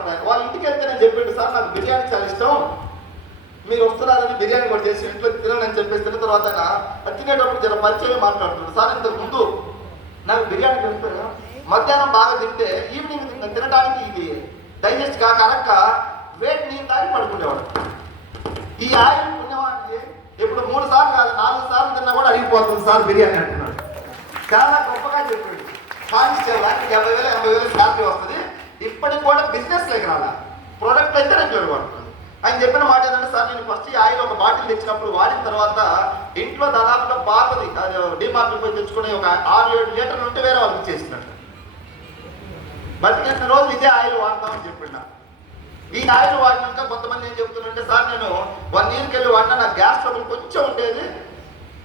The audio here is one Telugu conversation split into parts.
అన్నాడు వాళ్ళ ఇంటికి వెళ్తే నేను చెప్పిండు సార్ నాకు బిర్యానీ చాలా ఇష్టం. మీరు వస్తున్నారని బిర్యానీ కూడా చేసి ఇంట్లో తినని చెప్పేసి తిన్న తర్వాత తినేటప్పుడు జర పరిచయం మాట్లాడుతున్నాడు. సార్ ఇంతకు ముందు నాకు బిర్యానీ పెడతారు మధ్యాహ్నం బాగా తింటే ఈవినింగ్ తినడానికి ఇది డైజెస్ట్ కాక అనక్క వేట్ నీళ్ళు తాగి పడుకునేవాడు. ఈ ఆయిల్ పుణ్యవాడికి ఇప్పుడు మూడు సార్లు కాదు నాలుగు సార్లు తిన్నా కూడా అడిగిపోతుంది సార్ బిర్యానీ అంటున్నాడు. చాలా గొప్పగా చెప్పాడు. పాలిస్టర్ యాభై వేల ఎనభై వేల శాలరీ వస్తుంది. ఇప్పటికి కూడా బిజినెస్ లేక రాలా. ప్రోడక్ట్ అయితే రెగ్యులర్ వాడుతున్నాడు ఆయన చెప్పిన మాట ఏంటంటే సార్ నేను ఫస్ట్ ఈ ఆయిల్ ఒక బాటిల్ తెచ్చినప్పుడు వాడిన తర్వాత ఇంట్లో దాదాపుగా పాతది అది డిమార్ట్ పోయి తెచ్చుకునే ఒక ఆరు ఏడు లీటర్లు ఉంటే వేరే వాళ్ళకి ఇచ్చేసినట్టు బతికేసిన రోజు ఇదే ఆయిల్ వాడతామని చెప్పిండ. ఈ ఆయిల్ వాడినాక కొంతమంది ఏం చెప్తున్నారంటే సార్ నేను వన్ ఇయర్కి వెళ్ళి వాడినా నాకు గ్యాస్ ట్రబుల్ కొంచెం ఉండేది.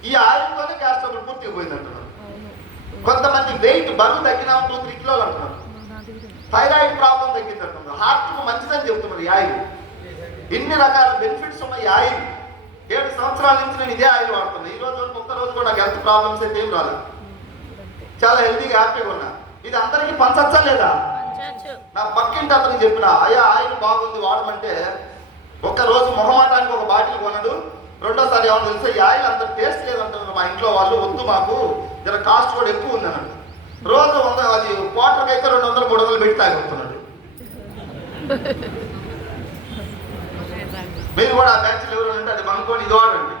ఈ ఆయిల్తోనే గ్యాస్ ట్రబుల్ పూర్తిగా పోయింది అంటున్నారు కొంతమంది వెయిట్ బరువు తగ్గినా టూ త్రీ కిలోలు అంటున్నారు. థైరాయిడ్ ప్రాబ్లం తగ్గింది అంటున్నారు హార్ట్కు మంచిదని చెప్తున్నారు ఆయిల్. ఇన్ని రకాల బెనిఫిట్స్ ఉన్న ఆయిల్? ఏడు సంవత్సరాల నుంచి నేను ఇదే ఆయిల్ వాడుతున్నాను ఈ రోజు వరకు ఒక్క రోజు కూడా నాకు హెల్త్ ప్రాబ్లమ్స్ అయితే ఏం రాలేదు. చాలా హెల్తీగా హ్యాపీగా ఉన్నా. ఇది అందరికీ పంచచ్చా లేదా? నా పక్కింటి అతనికి చెప్పిన అయ్యా ఆయిల్ బాగుంది వాడమంటే ఒక్క రోజు మొహమాటానికి ఒక బాటిల్ కొనడు. రెండోసారి ఏమన్నా తెలుసా? ఈ ఆయిల్ అంత టేస్ట్ లేదంటున్నారు మా ఇంట్లో వాళ్ళు వద్దు మాకు. జర కాస్ట్ కూడా ఎక్కువ ఉంది అన్నాడు రోజు వంద అది క్వార్టర్కి అయితే రెండు వందలు మూడు వందలు పెట్టి తాగుతున్నాడు మీరు కూడా ఆ బ్యాచ్లు ఎవరు అంటే అది మనుకొని ఇది వాడండి.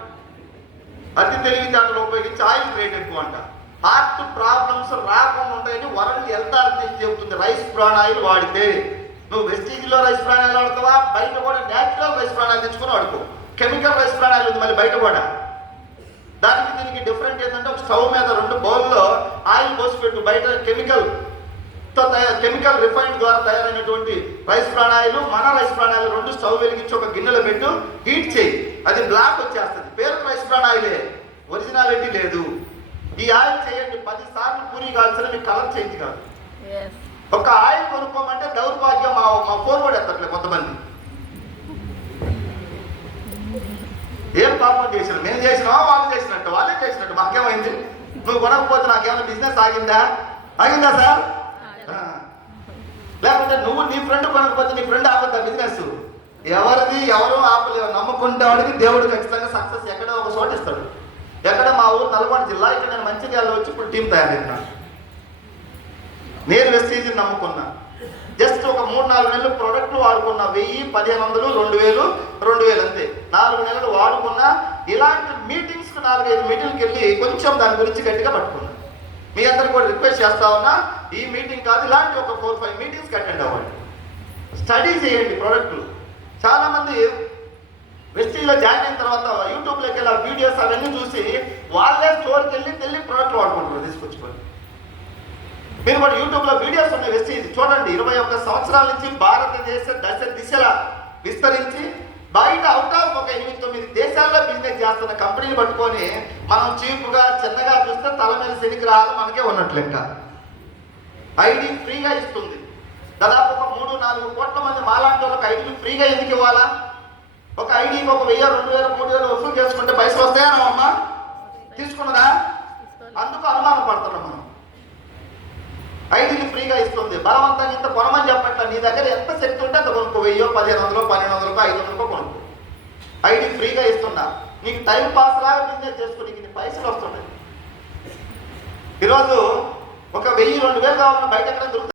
అతి తెలివితేటలు ఉపయోగించి ఆయిల్ రేట్ ఎక్కువ అంట. హార్ట్ ప్రాబ్లమ్స్ రాకుండా ఉంటాయని వరల్డ్ హెల్త్ ఆర్గనైజేషన్ చెబుతుంది. రైస్ ఆయిల్ వాడితే. నువ్వు వెస్టీజ్లో రైస్ ప్రాణాయాలు వాడతావా? బయట కూడా న్యాచురల్ రైస్ ప్రాణాయాలు తెచ్చుకొని వాడుకో. కెమికల్ రైస్ ప్రాణాయాలు ఉంది మళ్ళీ బయట కూడా. దానికి దీనికి డిఫరెంట్ ఏంటంటే ఒక స్టవ్ మీద రెండు బౌల్లో ఆయిల్ పోసి పెట్టు. బయట కెమికల్తో తయారు కెమికల్ రిఫైండ్ ద్వారా తయారైనటువంటి రైస్ ప్రాణాయాలు మన రైస్ ప్రాణాయాలు రెండు స్టవ్ వెలిగించి ఒక గిన్నెలో పెట్టు హీట్ చేయి. అది బ్లాక్ వచ్చేస్తుంది. పేరుకు రైస్ ప్రాణాయిలే. ఒరిజినాలిటీ లేదు. ఈ ఆయిల్ చేయండి. పది సార్లు పూరి కాల్సిన మీకు కలర్ చేంజ్ కాదు. ఒక ఆయిల్ కొనుక్కోమంటే దౌర్భాగ్యం మా మా ఫోన్ కూడా ఎత్తట్లేదు కొంతమంది. ఏం పాపం చేసిన మేము చేసినావా వాళ్ళు చేసినట్టు వాళ్ళే చేసినట్టు మాకేమైంది నువ్వు కొనకపోతే నాకేమైనా బిజినెస్ ఆగిందా? ఆగిందా సార్. లేకపోతే నువ్వు నీ ఫ్రెండ్ కొనకపోతే నీ ఫ్రెండ్ ఆపద్దా బిజినెస్ ఎవరిది ఎవరు ఆపలేవు నమ్ముకుంటే వాడికి దేవుడు ఖచ్చితంగా సక్సెస్ ఎక్కడో ఒక చోట ఇస్తాడు. ఎక్కడ మా ఊరు నల్గొండ జిల్లా ఇక్కడ నేను మంచిర్యాలలో వచ్చి ఇప్పుడు టీం తయారైనా నేను వెస్టీజ్ని నమ్ముకున్నా. జస్ట్ ఒక మూడు నాలుగు నెలలు ప్రోడక్ట్లు వాడుకున్నా. వెయ్యి పదిహేను వందలు రెండు వేలు రెండు వేలు అంతే. నాలుగు నెలలు వాడుకున్నా. ఇలాంటి సిక్స్త్ నాలుగైదు మీటింగ్కి వెళ్ళి కొంచెం దాని గురించి గట్టిగా పట్టుకున్నాను మీ అందరు కూడా రిక్వెస్ట్ చేస్తా ఉన్నా ఈ మీటింగ్ కాదు ఇలాంటి ఒక ఫోర్ ఫైవ్ మీటింగ్స్కి అటెండ్ అవ్వండి. స్టడీ చేయండి ప్రోడక్ట్లు చాలామంది వెస్టీలో జాయిన్ అయిన తర్వాత యూట్యూబ్లోకి వెళ్ళి ఆ వీడియోస్ అవన్నీ చూసి వాళ్ళే స్టోర్కి వెళ్ళి వెళ్ళి ప్రోడక్ట్లు వాడుకుంటారు తీసుకొచ్చుకొని. మీరు కూడా యూట్యూబ్లో వీడియోస్ ఉన్నాయి వెస్టీ చూడండి ఇరవై ఒక్క సంవత్సరాల నుంచి భారతదేశ దశ దిశలా విస్తరించి బయట అవుట్ ఆఫ్ ఒక ఎనిమిది తొమ్మిది దేశాల్లో బిజినెస్ చేస్తున్న కంపెనీలు పట్టుకొని మనం చీపుగా చిన్నగా చూస్తే తల మీద శనిగ్రహాలు మనకే ఉన్నట్లు లెక్క ఐడి ఫ్రీగా ఇస్తుంది. దాదాపు ఒక మూడు నాలుగు కోట్ల మంది మాలాంటి వాళ్ళకి ఐడి ఫ్రీగా ఎందుకు ఇవ్వాలా? ఒక ఐడికి ఒక వెయ్యి రెండు వేలు మూడు వేలు వసూలు చేసుకుంటే పైసలు వస్తాయా అమ్మా తీసుకున్నదా? అందుకు అనుమానం పడుతున్నాం మనం ఐడిని ఫ్రీగా ఇస్తుంది. బలవంతంగా ఇంత కొనమని నీ దగ్గర ఎంత శక్తి ఉంటే అంత కొనుక్కో. వెయ్యో పదిహేను వందలు పన్నెండు వందలకు ఐదు వందలకు కొనుక్కో. ఐడి ఫ్రీగా ఇస్తున్నా. నీకు టైం పాస్ లాగా బిజినెస్ చేసుకో నీకు పైసలు వస్తున్నాయి. ఈరోజు ఒక వెయ్యి రెండు వేలు కావాలన్నా బయట ఎక్కడ దొరుకుతుంది